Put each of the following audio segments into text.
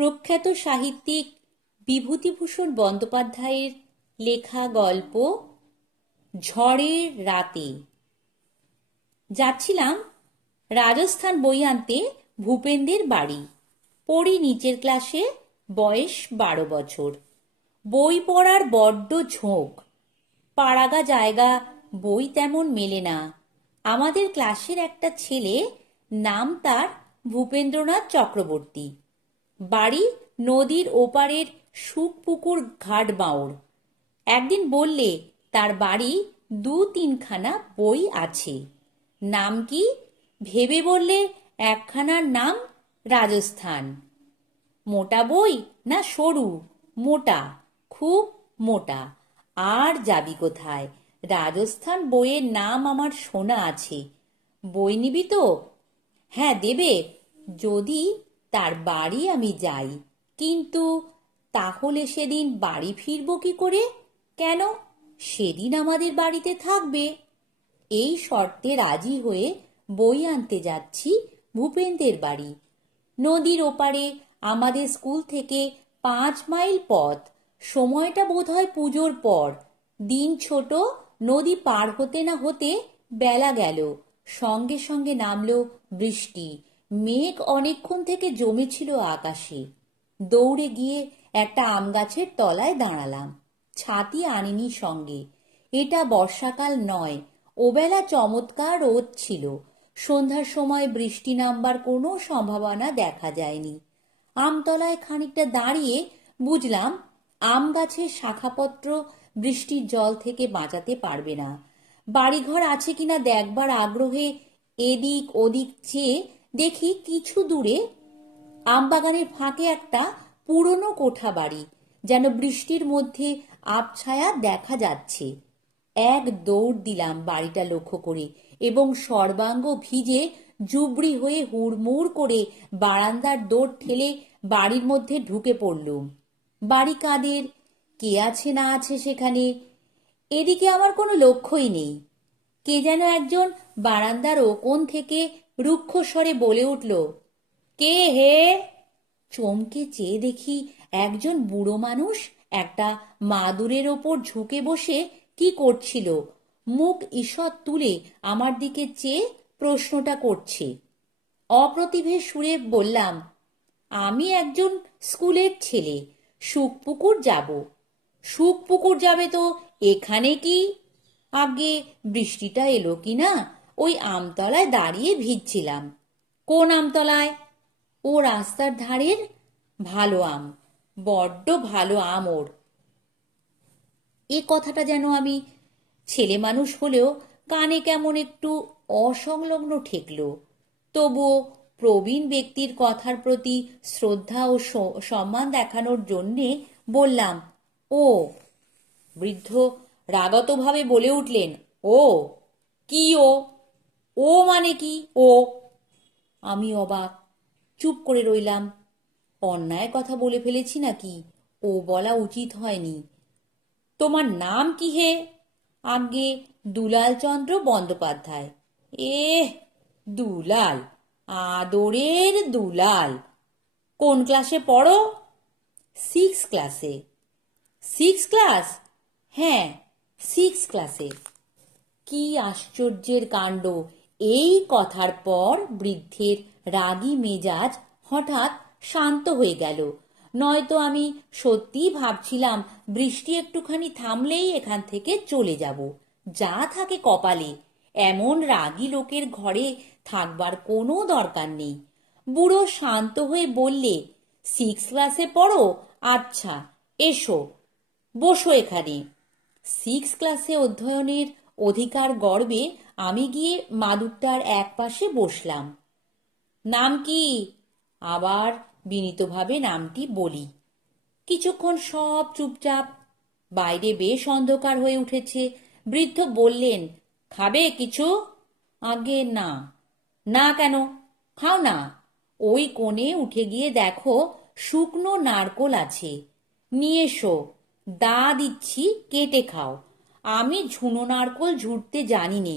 প্রখ্যাত সাহিত্যিক বিভূতিভূষণ বন্দ্যোপাধ্যায়ের লেখা গল্প ঝড়ের রাতে। যাচ্ছিলাম রাজস্থান বই আনতে ভূপেনদের বাড়ি। পড়ি নিচের ক্লাসে, বয়স 12 বছর। বই পড়ার বড্ড ঝোঁক। পাড়াগা জায়গা বই তেমন মেলে না। আমাদের ক্লাসের একটা ছেলে, নাম তার ভূপেন্দ্রনাথ চক্রবর্তী। বাড়ি নদীর ওপারের শুকপুকুর ঘাট বাঁওড়। একদিন বললে তার বাড়ি 2-3খানা বই আছে। নাম কি ভেবে বললে একখানার নাম রাজস্থান। মোটা বই না সরু? মোটা, খুব মোটা। আর যাবি কোথায়? রাজস্থান বইয়ের নাম আমার শোনা আছে। বই নিবি তো? হ্যাঁ, দেবে যদি তার বাড়ি আমি যাই। কিন্তু তাহলে সেদিন বাড়ি ফিরব কি করে? কেন, সেদিন আমাদের বাড়িতে থাকবে। এই শর্তে রাজি হয়ে বই আনতে যাচ্ছি ভূপেনদের বাড়ি। নদীর ওপারে আমাদের স্কুল থেকে 5 মাইল পথ। সময়টা বোধহয় পুজোর পর। দিন ছোট, নদী পার হতে না হতে বেলা গেল। সঙ্গে সঙ্গে নামলো বৃষ্টি। মেঘ অনেকক্ষণ থেকে জমেছিল আকাশে। দৌড়ে গিয়ে একটা আম গাছের তলায় দাঁড়ালাম। ছাতি আনিনি সঙ্গে। এটা বর্ষাকাল নয়, ওবেলা চমৎকার রোদ ছিল। সন্ধ্যার সময় বৃষ্টি নামবার কোনো সম্ভাবনা দেখা যায়নি। আমতলায় খানিকটা দাঁড়িয়ে বুঝলাম আম গাছের শাখাপত্র বৃষ্টির জল থেকে বাঁচাতে পারবে না। বাড়িঘর আছে কিনা দেখবার আগ্রহে এদিক ওদিক চেয়ে দেখি কিছু দূরে আমবাগানের ফাঁকে একটা পুরনো কোঠা বাড়ি, যেন বৃষ্টির মধ্যে আবছায়া দেখা যাচ্ছে। এক দৌড় দিলাম বাড়িটা লক্ষ্য করে এবং সর্বাঙ্গ ভিজে জুবড়ি হয়ে হুড়মুড় করে বারান্দার দৌড় ঠেলে বাড়ির মধ্যে ঢুকে পড়লুম। বাড়ি কাদের, কে আছে না আছে সেখানে, এদিকে আমার কোনো লক্ষ্যই নেই। কে যেন একজন বারান্দার কোণ থেকে রুক্ষ স্বরে বলে উঠল, কে হে? চমকে চেয়ে দেখি একজন বুড়ো মানুষ একটা মাদুরের ওপর ঝুঁকে বসে কি করছিল। মুখ ঈষৎ তুলে আমার দিকে চেয়ে প্রশ্নটা করছে। অপ্রতিভে সুরে বললাম, আমি একজন স্কুলের ছেলে, শুকপুকুর যাব। শুকপুকুর যাবে তো এখানে কি? আগে বৃষ্টিটা এলো কি না, ওই আমতলায় দাঁড়িয়ে ভিজছিলাম। কোন আমতলায়? ও রাস্তার ধারের। ভালো আম, বড্ড ভালো আম ওর। এ কথাটা যেন আমি ছেলে মানুষ হলেও কানে কেমন একটু অসংলগ্ন ঠেকল। তবুও প্রবীণ ব্যক্তির কথার প্রতি শ্রদ্ধা ও সম্মান দেখানোর জন্যে বললাম, ও। বৃদ্ধ রাগতভাবে বলে উঠলেন, ও কি ও? ও মানে কি ও? আমি অবাক, চুপ করে রইলাম। অন্যায় কথা বলে ফেলেছি নাকি? ও বলা উচিত হয়নি। তোমার নাম কি হে? আজ্ঞে দুলাল চন্দ্র বন্দ্যোপাধ্যায়। দুলাল, আদরের দুলাল। কোন ক্লাসে পড়ো? 6 ক্লাসে। 6 ক্লাস? হ্যাঁ, 6 ক্লাসে। কি আশ্চর্যের কাণ্ড! এই কথার পর বৃদ্ধের রাগী মেজাজ হঠাৎ শান্ত হয়ে গেল। নয়তো আমি সত্যিই ভাবছিলাম বৃষ্টি একটুখানি থামলেই এখান থেকে চলে যাব। যা থাকে কপালে। এমন রাগী লোকের ঘরে থাকবার কোনো দরকার নেই। বুড়ো শান্ত হয়ে বললে, 6 ক্লাসে পড়ো? আচ্ছা, এসো, বসো এখানে। 6 ক্লাসে অধ্যয়নের অধিকার গর্বে আমি গিয়ে মাদুরটার এক পাশে বসলাম। নাম কি? আবার বিনীতভাবে নামটি বলি। কিছুক্ষণ সব চুপচাপ। বাইরে বেশ অন্ধকার হয়ে উঠেছে। বৃদ্ধ বললেন, খাবে কিছু? আগে না। না কেন? খাও না। ওই কোণে উঠে গিয়ে দেখো শুকনো নারকোল আছে, নিয়ে এসো। দা দিচ্ছি, কেটে খাও। আমি ঝুনো নারকোল ঝুড়তে জানি নে।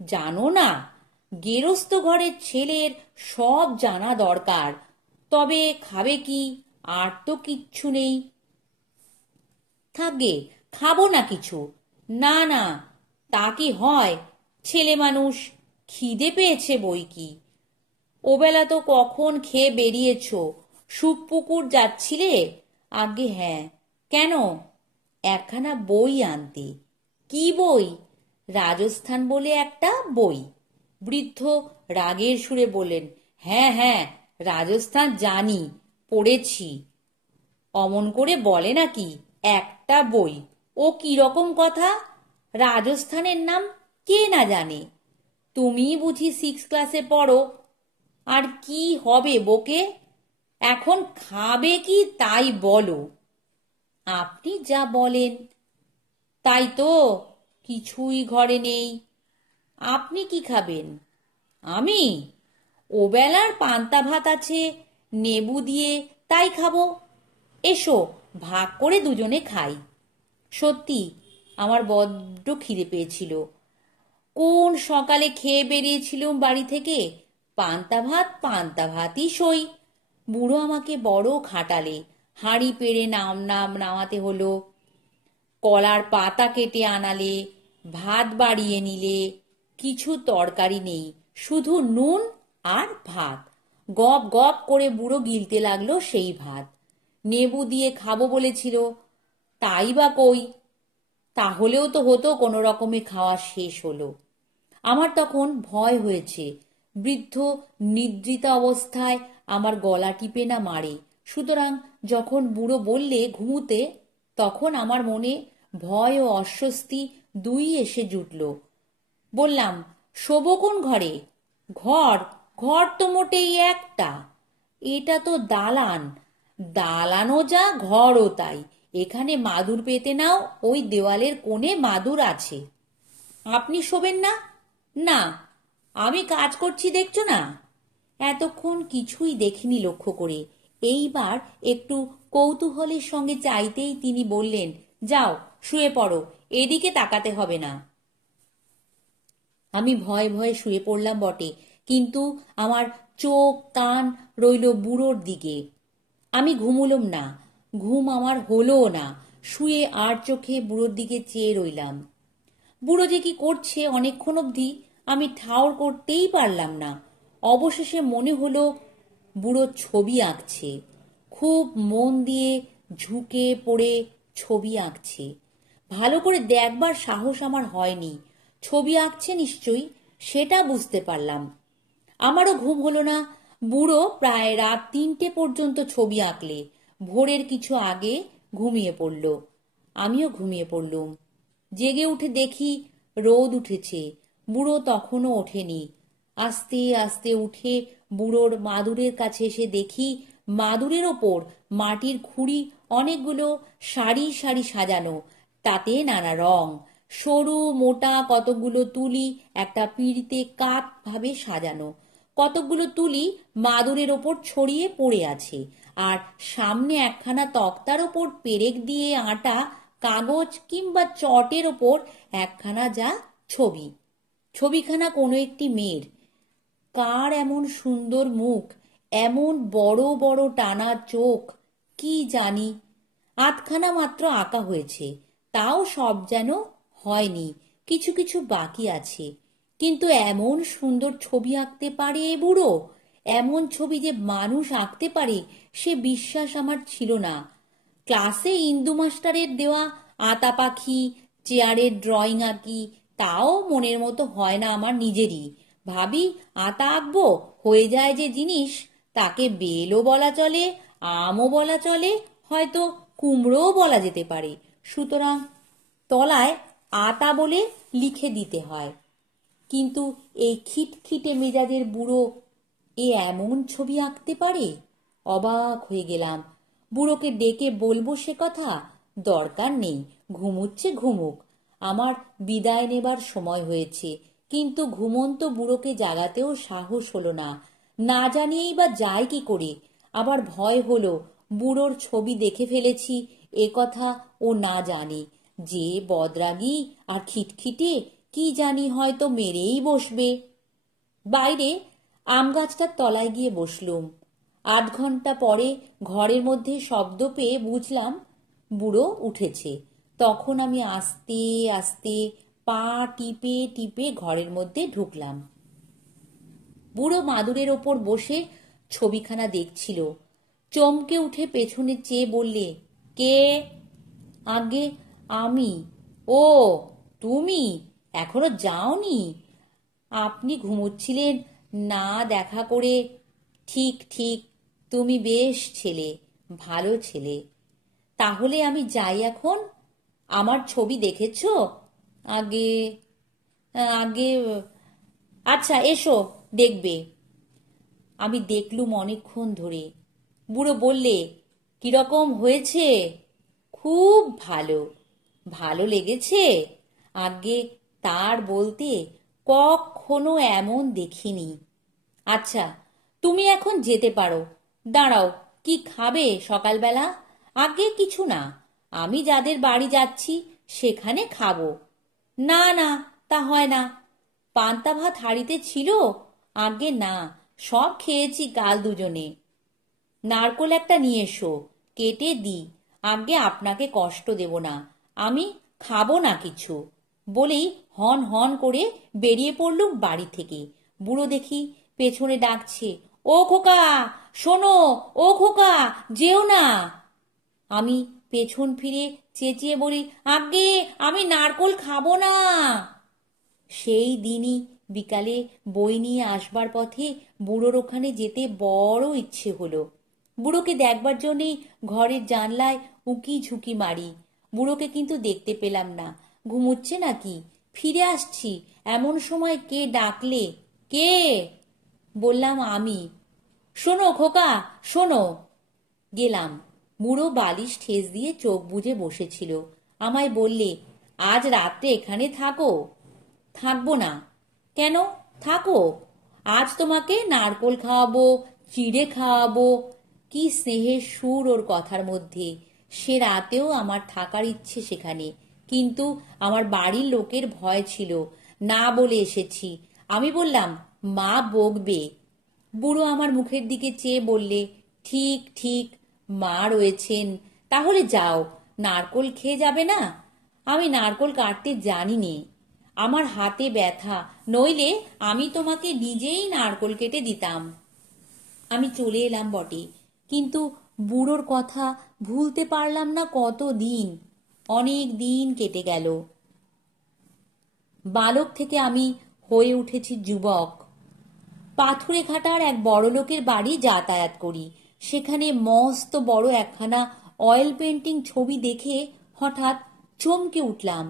জানো না? গেরস্ত ঘরের ছেলের সব জানা দরকার। তবে খাবে কি? আর তো কিচ্ছু নেই। থাকবে, খাবো না কিছু। না না, তা কি হয়? ছেলে মানুষ, খিদে পেয়েছে বই কি। ওবেলা তো কখন খেয়ে বেরিয়েছ? সুপুকুর যাচ্ছিলে? আগে হ্যাঁ। কেন? একখানা বই আনতে। কি বই? রাজস্থান বলে একটা বই। বৃদ্ধ রাগের সুরে বললেন, হ্যাঁ হ্যাঁ, রাজস্থান জানি, পড়েছি। অমন করে বলে নাকি? একটা বই, ও কি রকম কথা? রাজস্থানের নাম কে না জানে? তুমি বুঝি 6 ক্লাসে পড়ো? আর কি হবে বকে? এখন খাবে কি তাই বলো। আপনি যা বলেন। তাই তো, কিছুই ঘরে নেই। আপনি কি খাবেন? আমি? ওবেলার পান্তা ভাত আছে, নেবু দিয়ে, তাই খাবো। এসো, ভাগ করে দুজনে খাই। সত্যি আমার বড্ড খিদে পেয়েছিল। কোন সকালে খেয়ে বেরিয়েছিলুম বাড়ি থেকে। পান্তা ভাতই সই। বুড়ো আমাকে বড় খাটালে। হাঁড়ি পেড়ে নামাতে হলো, কলার পাতা কেটে আনালে, ভাত বাড়িয়ে নিলে। কিছু তরকারি নেই, শুধু নুন আর ভাত। গপ গপ করে বুড়ো গিলতে লাগলো সেই ভাত। নেবু দিয়ে খাবো বলেছিল, তাই বা কই। তাহলেও তো হতো, কোনো রকমে খাওয়া শেষ হলো। আমার তখন ভয় হয়েছে, বৃদ্ধ নিদ্রিত অবস্থায় আমার গলা টিপে না মারে। সুতরাং যখন বুড়ো বললে ঘুমুতে, তখন আমার মনে ভয় ও অস্বস্তি দুই এসে জুটল। বললাম, শোবো কোন ঘরে? ঘর? ঘর তো মোটেই একটা। এটা তো দালান। দালানও যা, ঘরও তাই। এখানে মাদুর পেতে নাও, ওই দেওয়ালের কোণে মাদুর আছে। আপনি শোবেন না? না, আমি কাজ করছি, দেখছো না? এতক্ষণ কিছুই দেখিনি লক্ষ্য করে। এইবার একটু কৌতূহলের সঙ্গে চাইতেই তিনি বললেন, যাও শুয়ে পড়ো, এদিকে তাকাতে হবে না। আমি ভয়ে ভয়ে শুয়ে পড়লাম বটে, কিন্তু আমার চোখ কান রইল বুড়োর দিকে। আমি ঘুমুলুম না, ঘুম আমার হলোও না। শুয়ে আর চোখে বুড়োর দিকে চেয়ে রইলাম। বুড়ো যে কি করছে অনেকক্ষণ অবধি আমি ঠাউর করতেই পারলাম না। অবশেষে মনে হলো বুড়ো ছবি আঁকছে। খুব মন দিয়ে ঝুঁকে পড়ে ছবি আঁকছে। ভালো করে দেখবার সাহস আমার হয়নি। ছবি আঁকছে নিশ্চয়ই, সেটা বুঝতে পারলাম। আমারও ঘুম হলো না। বুড়ো প্রায় রাত 3টে পর্যন্ত ছবি আঁকলে ভোরের কিছু আগে ঘুমিয়ে পড়ল। আমিও ঘুমিয়ে পড়লুম। জেগে উঠে দেখি রোদ উঠেছে। বুড়ো তখনও ওঠেনি। আস্তে আস্তে উঠে বুড়োর মাদুরের কাছে এসে দেখি মাদুরের ওপর মাটির খুঁড়ি অনেকগুলো সারি সারি সাজানো, তাতে নানা রং। সরু মোটা কতকগুলো তুলি একটা পিঁড়িতে কাত ভাবে সাজানো। কতকগুলো তুলি মাদুরের ওপর ছড়িয়ে পড়ে আছে, আর সামনে একখানা তক্তার ওপর পেরেক দিয়ে আটা কাগজ কিংবা চটের ওপর একখানা যা ছবি। ছবিখানা কোনো একটি মেয়ের। কার এমন সুন্দর মুখ, এমন বড় বড় টানা চোখ, কি জানি। আধখানা মাত্র আঁকা হয়েছে, তাও সব যেন হয়নি, কিছু কিছু বাকি আছে। কিন্তু এমন সুন্দর ছবি আঁকতে পারে এ বুড়ো। এমন ছবি যে মানুষ আঁকতে পারে সে বিশ্বাস আমার ছিল না। ক্লাসে ইন্দু মাস্টারের দেওয়া আতা পাখি, চেয়ারের ড্রয়িং আঁকি, তাও মনের মতো হয় না আমার নিজেরই। ভাবি আতা আঁকবো, হয়ে যায় যে জিনিস, তাকে বেলও বলা চলে, আমও বলা চলে, হয়তো কুমড়োও বলা যেতে পারে। সুতরাং তলায় আতা বলে লিখে দিতে হয়। কিন্তু এই খিটখিটে মেজাজের বুড়ো এ এমন ছবি আঁকতে পারে? অবাক হয়ে গেলাম। বুড়োকে ডেকে বলবো সে কথা? দরকার নেই, ঘুমুচ্ছে ঘুমুক। আমার বিদায় নেবার সময় হয়েছে, কিন্তু ঘুমন্ত বুড়োকে জাগাতেও সাহস হলো না। না জানিয়েই বা যায় কি করে? আবার ভয় হলো বুড়োর ছবি দেখে ফেলেছি এ কথা ও না জানে। যে বদরাগী আর খিটখিটে, কি জানি হয়তো মেরেই বসবে। বাইরে আম গাছটার তলায় গিয়ে বসলুম। আধ ঘন্টা পরে ঘরের মধ্যে শব্দ পেয়ে বুঝলাম বুড়ো উঠেছে। তখন আমি আস্তে আস্তে পা টিপে টিপে ঘরের মধ্যে ঢুকলাম। বুড়ো মাদুরের ওপর বসে ছবিখানা দেখছিল। চমকে উঠে পেছনে চেয়ে বললে, কে? আগে আমি। ও, তুমি এখনো যাওনি? আপনি ঘুমোচ্ছিলেন না দেখা করে। ঠিক ঠিক, তুমি বেশ ছেলে, ভালো ছেলে। তাহলে আমি যাই এখন? আমার ছবি দেখেছ? আগে আগে আচ্ছা, এসো, দেখবে। আমি দেখলুম অনেকক্ষণ ধরে। বুড়ো বললে, কিরকম হয়েছে? খুব ভালো। ভালো লেগেছে? আগে তার বলতে কখনো এমন দেখিনি। আচ্ছা, তুমি এখন যেতে পারো। দাঁড়াও, কি খাবে সকালবেলা? আগে কিছু না, আমি যাদের বাড়ি যাচ্ছি সেখানে খাবো। না না, তা হয় না। পান্তা ভাত হাঁড়িতে ছিল? আগে না, সব খেয়েছি কাল দুজনে। নারকোল একটা নিয়ে এসো, কেটে দিই। আগে আপনাকে কষ্ট দেব না, আমি খাবো না কিছু। বলেই হন হন করে বেরিয়ে পড়লুম বাড়ি থেকে। বুড়ো দেখি পেছনে ডাকছে, ও খোকা, শোনো, ও খোকা, যেও না। আমি পেছন ফিরে চেঁচিয়ে বলি, আগে আমি নারকোল খাবো না। সেই দিনই বিকালে বই নিয়ে আসবার পথে বুড়োর ওখানে যেতে বড় ইচ্ছে হলো। বুড়োকে দেখবার জন্যেই ঘরের জানলায় উঁকি ঝুঁকি মারি। বুড়োকে কিন্তু দেখতে পেলাম না। ঘুমুচ্ছে নাকি? ফিরে আসছি এমন সময় কে ডাকলে। কে? বললাম, আমি। শোনো খোকা, শোনো। গেলাম। বুড়ো বালিশ ঠেস দিয়ে চোখ বুজে বসেছিল। আমায় বললে, আজ রাত্রে এখানে থাকো? থাকবো না। কেন? থাকো। আজ তোমাকে নারকোল খাওয়াবো, চিড়ে খাওয়াবো। কি স্নেহের সুর ওর কথার মধ্যে। সে রাতেও আমার থাকার ইচ্ছে সেখানে, কিন্তু আমার বাড়ির লোকের ভয় ছিল। না বলে এসেছি। আমি বললাম, মা বকবে। বুড়ো আমার মুখের দিকে চেয়ে বললে, ঠিক ঠিক, মা রয়েছেন। তাহলে যাও, নারকোল খেয়ে যাবে না? আমি নারকোল কাটতে জানি নে, আমার হাতে ব্যথা, নইলে আমি তোমাকে নিজেই নারকোল কেটে দিতাম। আমি চলে এলাম বটে, কিন্তু বুড়োর কথা ভুলতে পারলাম না। কত দিন, অনেক দিন কেটে গেল। বালক থেকে আমি হয়ে উঠেছি যুবক। পাথুরে ঘাটার এক বড়লোকের বাড়ি যাতায়াত করি। সেখানে মস্ত বড় একখানা অয়েল পেন্টিং ছবি দেখে হঠাৎ চমকে উঠলাম।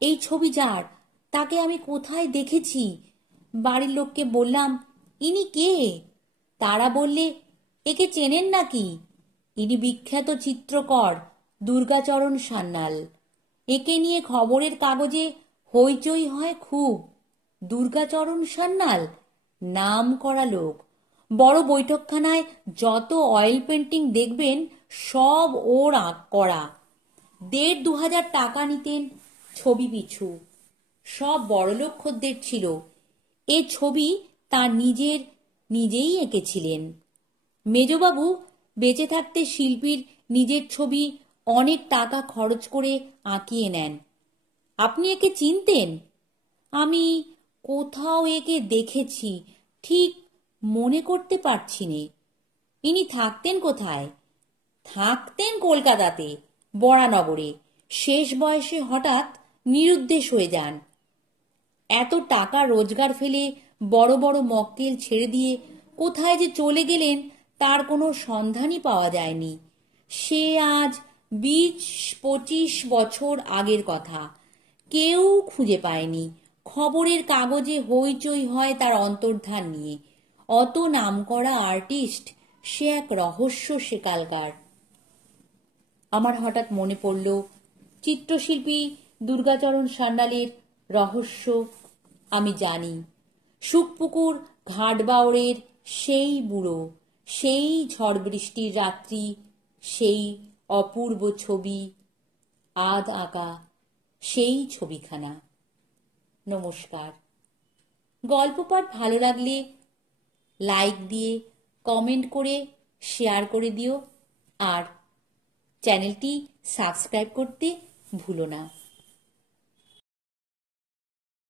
এই ছবি যার, তাকে আমি কোথায় দেখেছি। বাড়ির লোককে বললাম, ইনি কে? তারা বললে, একে চেনেন নাকি? ইনি বিখ্যাত চিত্রকর দুর্গাচরণ সান্যাল। একে নিয়ে খবরের কাগজে হইচই হয় খুব। দুর্গাচরণ সান্যাল নাম করা লোক। বড় বৈঠকখানায় যত অয়েল পেন্টিং দেখবেন সব ওর করা। ১,৫০০ টাকা নিতেন ছবি পিছু। সব বড়লোক খদ্দের ছিল। এ ছবি তার নিজেই এঁকেছিলেন। মেজবাবু বেঁচে থাকতে শিল্পীর নিজের ছবি অনেক টাকা খরচ করে আঁকিয়ে নেন। আপনি একে চিনতেন? আমি কোথাও একে দেখেছি, ঠিক মনে করতে পারছি নে। ইনি থাকতেন কোথায়? থাকতেন কলকাতাতে, বরানগরে। শেষ বয়সে হঠাৎ নিরুদ্দেশ হয়ে যান। এত টাকা রোজগার ফেলে বড় বড় মক্কেল ছেড়ে দিয়ে কোথায় যে চলে গেলেন তার কোনো সন্ধানই পাওয়া যায়নি। সে আজ ২০-২৫ বছর আগের কথা। কেউ খুঁজে পায়নি। খবরের কাগজে হইচই হয় তার অন্তর্ধান নিয়ে। অত নামকরা আর্টিস্ট, সে এক রহস্য সেকালকার। আমার হঠাৎ মনে পড়ল, চিত্রশিল্পী দুর্গাচরণ সান্যালের রহস্য আমি জানি। শুকপুকুর ঘাটবাউড়ের সেই বুড়ো, সেই ঝড় বৃষ্টির রাত্রি, সেই অপূর্ব ছবি, আধ আঁকা সেই ছবিখানা। নমস্কার। গল্প পাঠ ভালো লাগলে লাইক দিয়ে, কমেন্ট করে শেয়ার করে দিও আর চ্যানেলটি সাবস্ক্রাইব করতে ভুলো না।